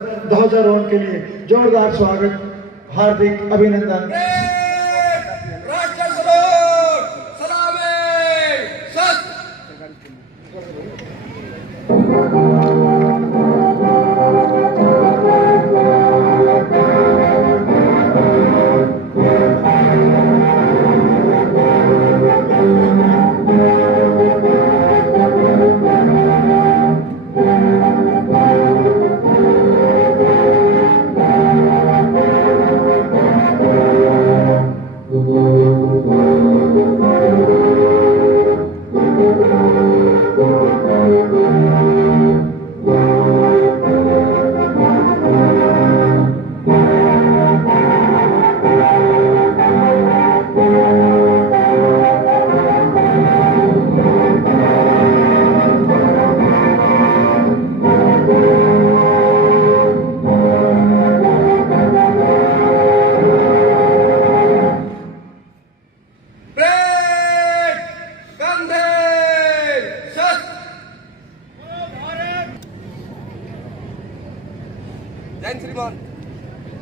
ध्वजारोहण के लिए जोरदार स्वागत, हार्दिक अभिनंदन।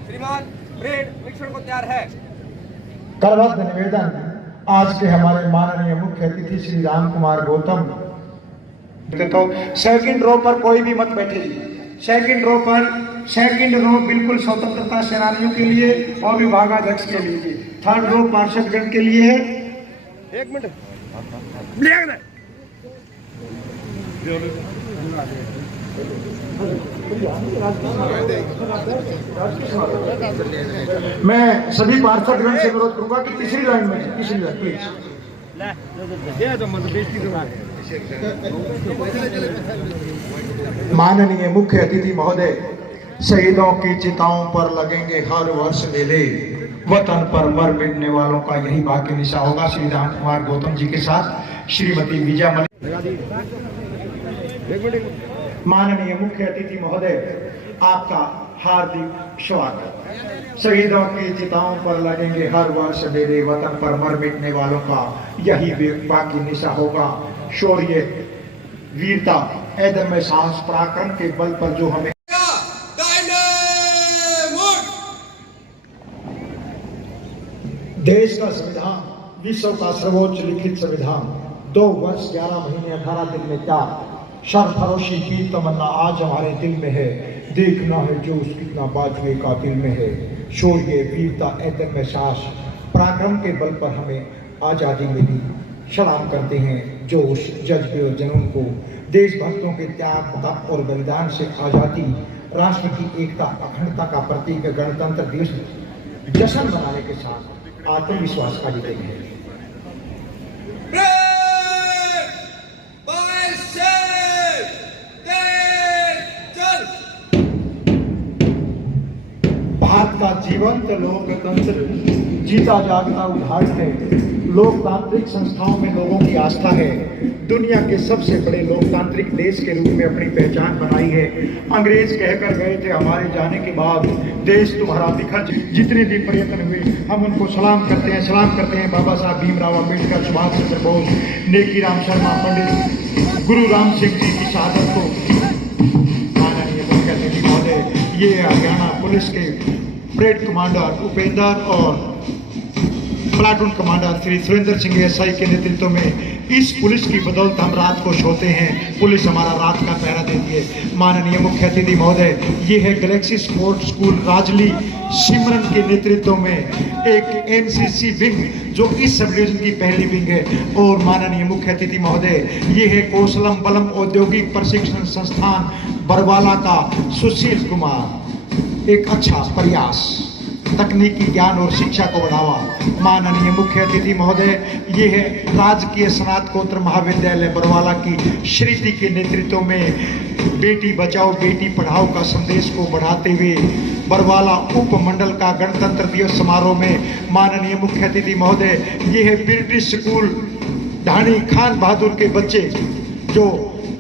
श्रीमान परेड मिश्रण को तैयार है। करबद्ध निवेदन आज के हमारे माननीय मुख्य अतिथि श्री राम कुमार गौतम। तो सेकंड रो पर कोई भी मत बैठे। सेकंड रो बिल्कुल स्वतंत्रता सेनानियों के लिए और विभागाध्यक्ष के लिए। थर्ड रो पार्षदगण के लिए है। एक मिनट मैं सभी पार्षदगण से अनुरोध करूंगा कि तीसरी लाइन में, तीसरी लाइन प्लीज। माननीय मुख्य अतिथि महोदय, शहीदों की चिताओं पर लगेंगे हर वर्ष मेले, वतन पर मर मिटने वालों का यही भाग्य निशा होगा। श्री राम कुमार गौतम जी के साथ श्रीमती विजया मलिक। माननीय मुख्य अतिथि महोदय, आपका हार्दिक स्वागत। शहीदों की चिताओं पर लगेंगे हर वर्ष मेले, वतन पर मर मिटने वालों का यही बाकी निशा होगा। शौर्य, वीरता, अदम्य साहस, पराक्रम के बल पर जो हमें देश का संविधान, विश्व का सर्वोच्च लिखित संविधान, 2 वर्ष 11 महीने 18 दिन में त्याग, सरफरोशी की तमन्ना आज हमारे दिल में है। देखना है जो कितना बाजवे का दिल में है। शौर्य, वीरता, अदम्य साहस, पराक्रम के बल पर हमें आज़ादी मिली। सलाम करते हैं जोश, जज्बे और जुनून को। देशभक्तों के त्याग, तप और बलिदान से आज़ादी, राष्ट्र की एकता, अखंडता का प्रतीक गणतंत्र दिवस जश्न मनाने के साथ आत्मविश्वास का भी है। भारत का जीवंत लोकतंत्र जीता जागता उदाहरण है। लोकतांत्रिक संस्थाओं में लोगों की आस्था है। दुनिया के सबसे बड़े लोकतांत्रिक देश के रूप में अपनी पहचान बनाई है। अंग्रेज कहकर गए थे हमारे जाने के बाद, देश तुम्हारा बिखर। जितने भी प्रयत्न हुए हम उनको सलाम करते हैं। बाबा साहब भीमराव अम्बेडकर, सुभाष चंद्र बोस, नेकीराम शर्मा, पंडित गुरु राम सिंह जी की शहादत को। माननीय मुख्य अतिथि महोदय, ये हरियाणा पुलिस के परेड कमांडर उपेंद्र और platoon commander Shri Surendra Singh SI के नेतृत्व में इस पुलिस की बदौलत हम रात को सोते हैं। पुलिस हमारा रात का पहरा देती है। माननीय मुख्य अतिथि महोदय, ये है गैलेक्सी स्पोर्ट स्कूल राजली सिमरन के नेतृत्व में एक एनसीसी विंग, जो इस सब डिवीजन की पहली विंग है। और माननीय मुख्य अतिथि महोदय, ये है कौशलम बलम औद्योगिक प्रशिक्षण संस्थान बरवाला का सुशील कुमार। एक अच्छा प्रयास, तकनीकी ज्ञान और शिक्षा को बढ़ावा। माननीय मुख्य अतिथि महोदय, ये है राजकीय स्नातकोत्तर महाविद्यालय बरवाला की श्रीति के नेतृत्व में बेटी बचाओ बेटी पढ़ाओ का संदेश को बढ़ाते हुए बरवाला उपमंडल का गणतंत्र दिवस समारोह में माननीय मुख्य अतिथि महोदय, ये है ब्रिटिश स्कूल ढाणी खान बहादुर के बच्चे जो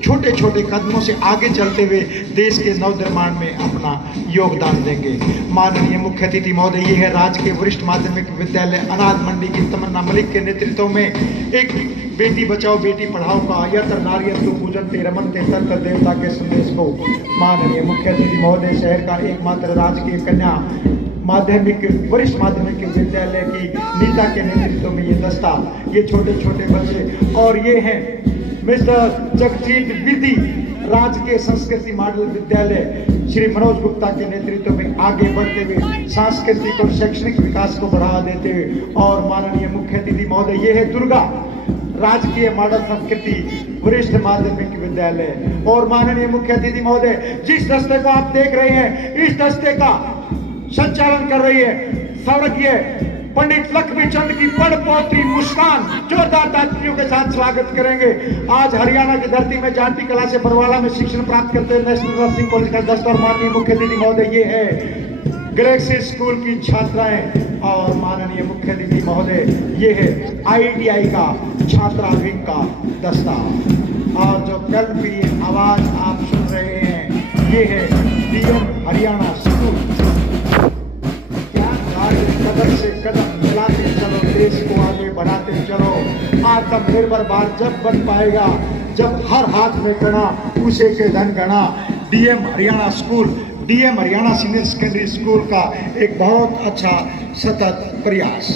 छोटे छोटे कदमों से आगे चलते हुए देश के नवनिर्माण में अपना योगदान देंगे। माननीय मुख्य अतिथि महोदय, ये है राज्य के वरिष्ठ माध्यमिक विद्यालय अनाज मंडी की तमन्ना मलिक के नेतृत्व में एक बेटी बचाओ बेटी पढ़ाओ का यत्र नारियत्व पूजनते रमनते तंत्र देवता के संदेश को माननीय मुख्य अतिथि महोदय शहर का एकमात्र राजकीय कन्या माध्यमिक वरिष्ठ माध्यमिक विद्यालय की नीता के नेतृत्व में ये दस्ता, ये छोटे छोटे बच्चे और ये हैं मिस्टर जगजीत विधि राजकीय संस्कृति मॉडल विद्यालय श्री मनोज गुप्ता के नेतृत्व में आगे बढ़ते हुए सांस्कृतिक और शैक्षणिक विकास को बढ़ावा देते हुए और माननीय मुख्य अतिथि महोदय, ये है दुर्गा राजकीय मॉडल संस्कृति वरिष्ठ माध्यमिक विद्यालय और माननीय मुख्य अतिथि महोदय, जिस दस्ते को आप देख रहे हैं, इस दस्ते का संचालन कर रही है स्वर्गीय पंडित लक्ष्मी चंद की पड़पोती मुस्कान। जोरदार तालियों के साथ स्वागत करेंगे। आज हरियाणा की धरती में जानती कला से बरवाला में शिक्षण प्राप्त करते हुए नेशनल नर्सिंग कॉलेज का दस्ता और माननीय मुख्य अतिथि महोदय, ये है गैलेक्सी स्कूल की छात्राएं और माननीय मुख्य अतिथि महोदय, ये है ITI का छात्रा विंग का दस्ता और जो कर्णप्रिय आवाज आप सुन रहे हैं, ये है DM हरियाणा स्कूल। कदम से कदम मिलाते चलो, देश को आगे बढ़ाते चलो। आत्मनिर्भर भारत जब बन पाएगा जब हर हाथ में कणा उसे के धन गणा। DM Haryana school, DM Haryana senior secondary school का एक बहुत अच्छा सतत प्रयास।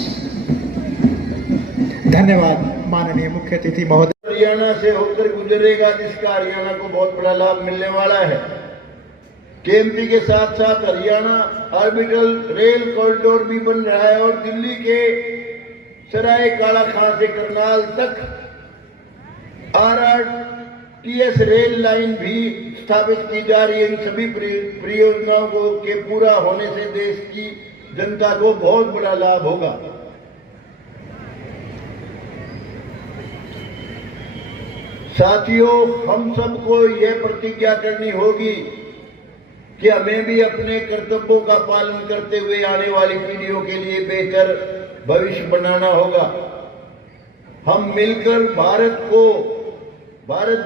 धन्यवाद माननीय मुख्य अतिथि महोदय। हरियाणा से होकर गुजरेगा जिसका हरियाणा को बहुत बड़ा लाभ मिलने वाला है। KMP के साथ साथ हरियाणा ऑर्बिटल रेल कॉरिडोर भी बन रहा है और दिल्ली के सराय काला खां से करनाल तक RRTS रेल लाइन भी स्थापित की जा रही है। इन सभी परियोजनाओं को के पूरा होने से देश की जनता को बहुत बड़ा लाभ होगा। साथियों, हम सबको यह प्रतिज्ञा करनी होगी कि हमें भी अपने कर्तव्यों का पालन करते हुए आने वाली पीढ़ियों के लिए बेहतर भविष्य बनाना होगा। हम मिलकर भारत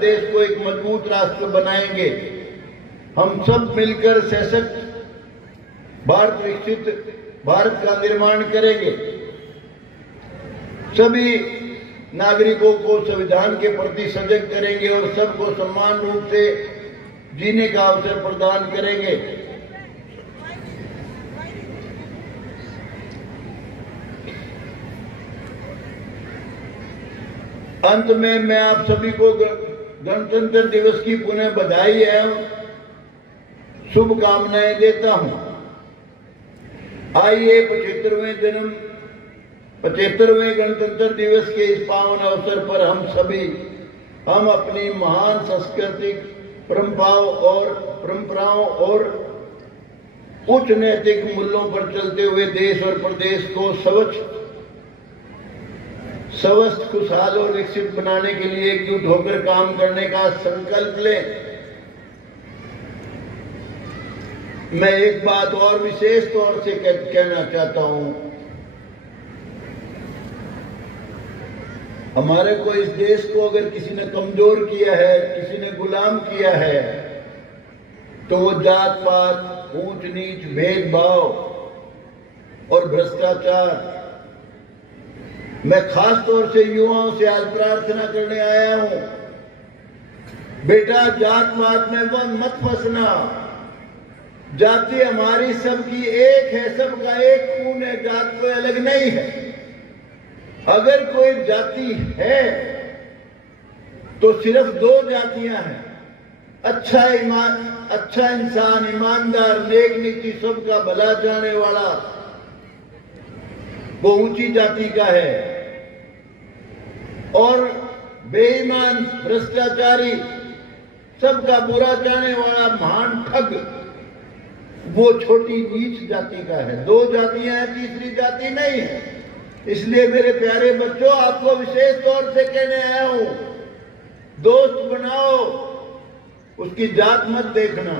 देश को एक मजबूत राष्ट्र बनाएंगे। हम सब मिलकर सशक्त भारत विकसित भारत का निर्माण करेंगे। सभी नागरिकों को संविधान के प्रति सजग करेंगे और सबको समान रूप से जीने का अवसर प्रदान करेंगे। अंत में मैं आप सभी को गणतंत्र दिवस की पुनः बधाई एवं शुभकामनाएं देता हूं। आइए 75वें गणतंत्र दिवस के इस पावन अवसर पर हम अपनी महान सांस्कृतिक परंपराओं और उच्च नैतिक मूल्यों पर चलते हुए देश और प्रदेश को स्वस्थ, खुशहाल और विकसित बनाने के लिए एकजुट होकर काम करने का संकल्प लें। मैं एक बात और विशेष तौर से कहना चाहता हूं। हमारे को इस देश को अगर किसी ने कमजोर किया है, किसी ने गुलाम किया है, तो वो जात पात, ऊंच नीच, भेदभाव और भ्रष्टाचार। मैं खास तौर से युवाओं से आज प्रार्थना करने आया हूं, बेटा जात पात में वो मत फंसना। जाति हमारी सबकी एक है, सबका एक खून है, जात कोई अलग नहीं है। अगर कोई जाति है तो सिर्फ दो जातियां हैं, अच्छा इंसान, ईमानदार, नेक नीति, सबका भला चाहने वाला, वो ऊंची जाति का है। और बेईमान, भ्रष्टाचारी, सबका बुरा चाहने वाला महान ठग, वो छोटी नीच जाति का है। दो जातियां हैं, तीसरी जाति नहीं है। इसलिए मेरे प्यारे बच्चों, आपको विशेष तौर से कहने आया हूं, दोस्त बनाओ, उसकी जात मत देखना,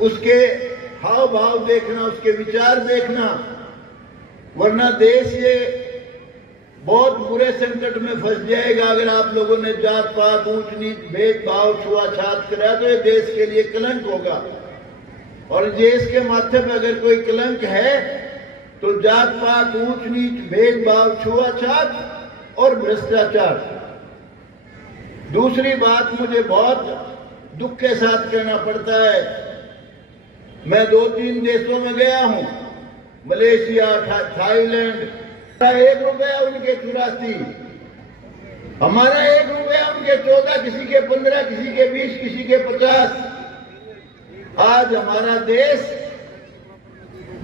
उसके हाव भाव देखना, उसके विचार देखना, वरना देश ये बहुत बुरे संकट में फंस जाएगा। अगर आप लोगों ने जात पात, ऊंच नीच, भेदभाव, छुआछात करा तो ये देश के लिए कलंक होगा। और देश के माथे पे अगर कोई कलंक है तो जात पात, ऊंच नीच, भेदभाव, छुआछात और भ्रष्टाचार। दूसरी बात मुझे बहुत दुख के साथ कहना पड़ता है, मैं 2-3 देशों में गया हूं, मलेशिया, थाईलैंड। 1 रुपया उनके 84, हमारा 1 रुपया उनके 14, किसी के 15, किसी के 20, किसी के 50। आज हमारा देश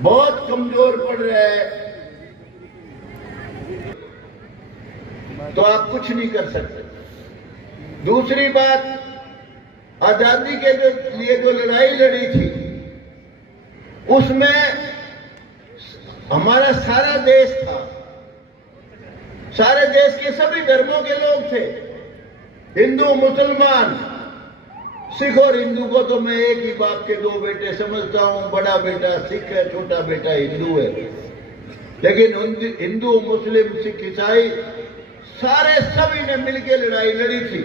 बहुत कमजोर पड़ रहा है, तो आप कुछ नहीं कर सकते। दूसरी बात, आजादी के लिए जो लड़ाई लड़ी थी उसमें हमारा सारा देश था, सारे देश के सभी धर्मों के लोग थे, हिंदू, मुसलमान, सिख और हिंदू को तो मैं एक ही बाप के 2 बेटे समझता हूं। बड़ा बेटा सिख है, छोटा बेटा हिंदू है। लेकिन हिंदू, मुस्लिम, सिख, ईसाई सारे सभी ने मिलकर लड़ाई लड़ी थी।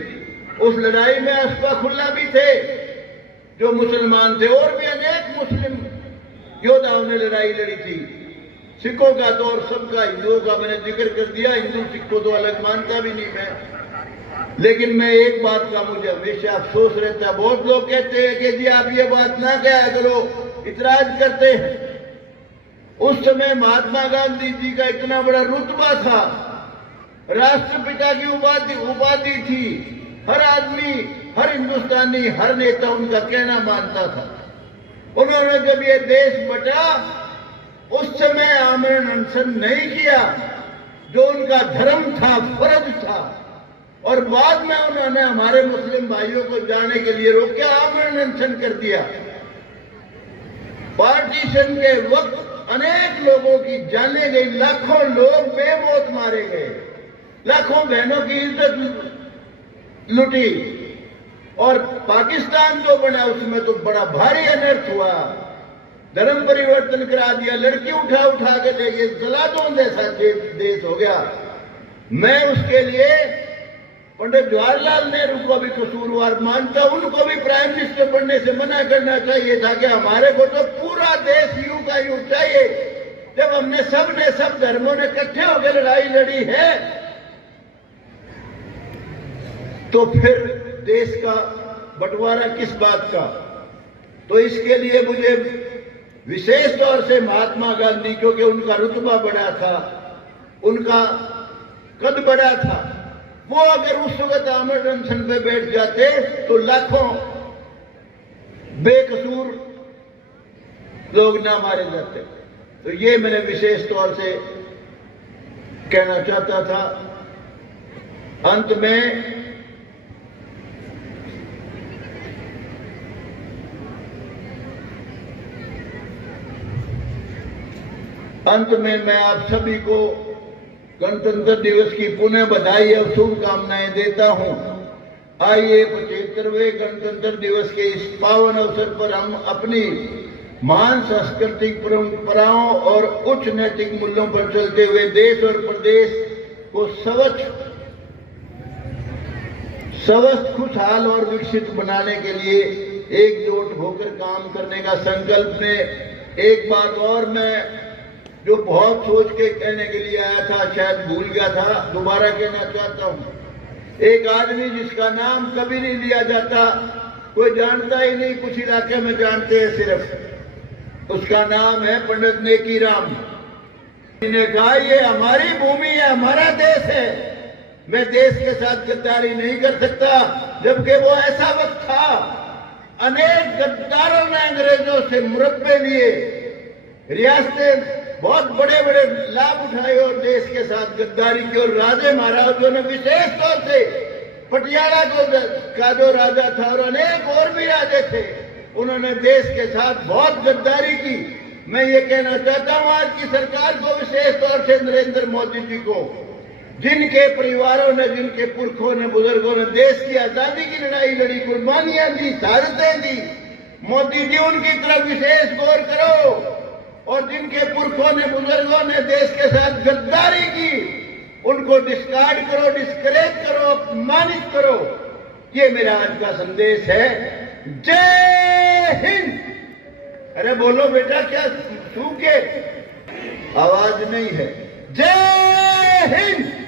उस लड़ाई में अशफाकुल्लाह भी थे जो मुसलमान थे, और भी अनेक मुस्लिम योद्धाओं ने लड़ाई लड़ी थी। सिखों का तो और सबका, हिंदुओं का मैंने जिक्र कर दिया, हिंदू सिख को तो अलग मानता भी नहीं मैं। लेकिन मैं एक बात का मुझे हमेशा अफसोस रहता है, बहुत लोग कहते हैं कि जी आप ये बात ना कहा करो, इतराज करते हैं। उस समय महात्मा गांधी जी का इतना बड़ा रुतबा था, राष्ट्रपिता की उपाधि थी, हर आदमी, हर हिंदुस्तानी, हर नेता उनका कहना मानता था। उन्होंने जब ये देश बटा उस समय आमरण अनशन नहीं किया जो उनका धर्म था, फर्ज था, और बाद में उन्होंने हमारे मुस्लिम भाइयों को जाने के लिए रोका, आमरण अनशन कर दिया। पार्टीशन के वक्त अनेक लोगों की जाने गई, लाखों लोग बेमौत मारे गए, लाखों बहनों की इज्जत लुटी, और पाकिस्तान जो बना उसमें तो बड़ा भारी अनर्थ हुआ। धर्म परिवर्तन करा दिया, लड़की उठा उठा के ले, ये जला दो जैसा देश हो गया। मैं उसके लिए पंडित जवाहरलाल नेहरू को भी कसूरवार मानता, उनको भी प्राइम मिनिस्टर बनने से मना करना चाहिए था कि हमारे को तो पूरा देश यूं का यूं चाहिए। जब हमने सब धर्मों ने इकट्ठे होकर लड़ाई लड़ी है तो फिर देश का बंटवारा किस बात का। तो इसके लिए मुझे विशेष तौर से महात्मा गांधी, क्योंकि उनका रुतबा बड़ा था, उनका कद बड़ा था, वो अगर उस वक्त आमरण अनशन पे बैठ जाते तो लाखों बेकसूर लोग ना मारे जाते। तो ये मैंने विशेष तौर से कहना चाहता था। अंत में मैं आप सभी को गणतंत्र दिवस की पुनः बधाई और शुभकामनाएं देता हूं। आइए 75वें गणतंत्र दिवस के इस पावन अवसर पर हम अपनी महान सांस्कृतिक परंपराओं और उच्च नैतिक मूल्यों पर चलते हुए देश और प्रदेश को स्वस्थ, खुशहाल और विकसित बनाने के लिए एकजुट होकर काम करने का संकल्प ने। एक बात और मैं जो बहुत सोच के कहने के लिए आया था, शायद भूल गया था, दोबारा कहना चाहता हूं। एक आदमी जिसका नाम कभी नहीं लिया जाता, कोई जानता ही नहीं, कुछ इलाके में जानते हैं सिर्फ, उसका नाम है पंडित नेकी राम। ने कहा ये हमारी भूमि है, हमारा देश है, मैं देश के साथ गद्दारी नहीं कर सकता। जबकि वो ऐसा वक्त था, अनेक गद्दारों ने अंग्रेजों से मुरब्बे लिए, रियासतें बहुत बड़े बड़े लाभ उठाए और देश के साथ गद्दारी की। और राजे महाराजों ने विशेष तौर से पटियाला का जो राजा था और अनेक और भी राजे थे, उन्होंने देश के साथ बहुत गद्दारी की। मैं ये कहना चाहता हूं आज की सरकार को, विशेष तौर से नरेंद्र मोदी जी को, जिनके परिवारों ने, जिनके पुरखों ने, बुजुर्गों ने देश की आजादी की लड़ाई लड़ी, कुर्बानियां दी, शहादतें दी, मोदी जी उनकी तरफ विशेष गौर करो। और जिनके पुरखों ने, बुजुर्गों ने देश के साथ गद्दारी की, उनको डिस्कार्ड करो, डिस्करेज करो, अपमानित करो। ये मेरा आज का संदेश है। जय हिंद। अरे बोलो बेटा, क्या सूखे? आवाज नहीं है। जय हिंद।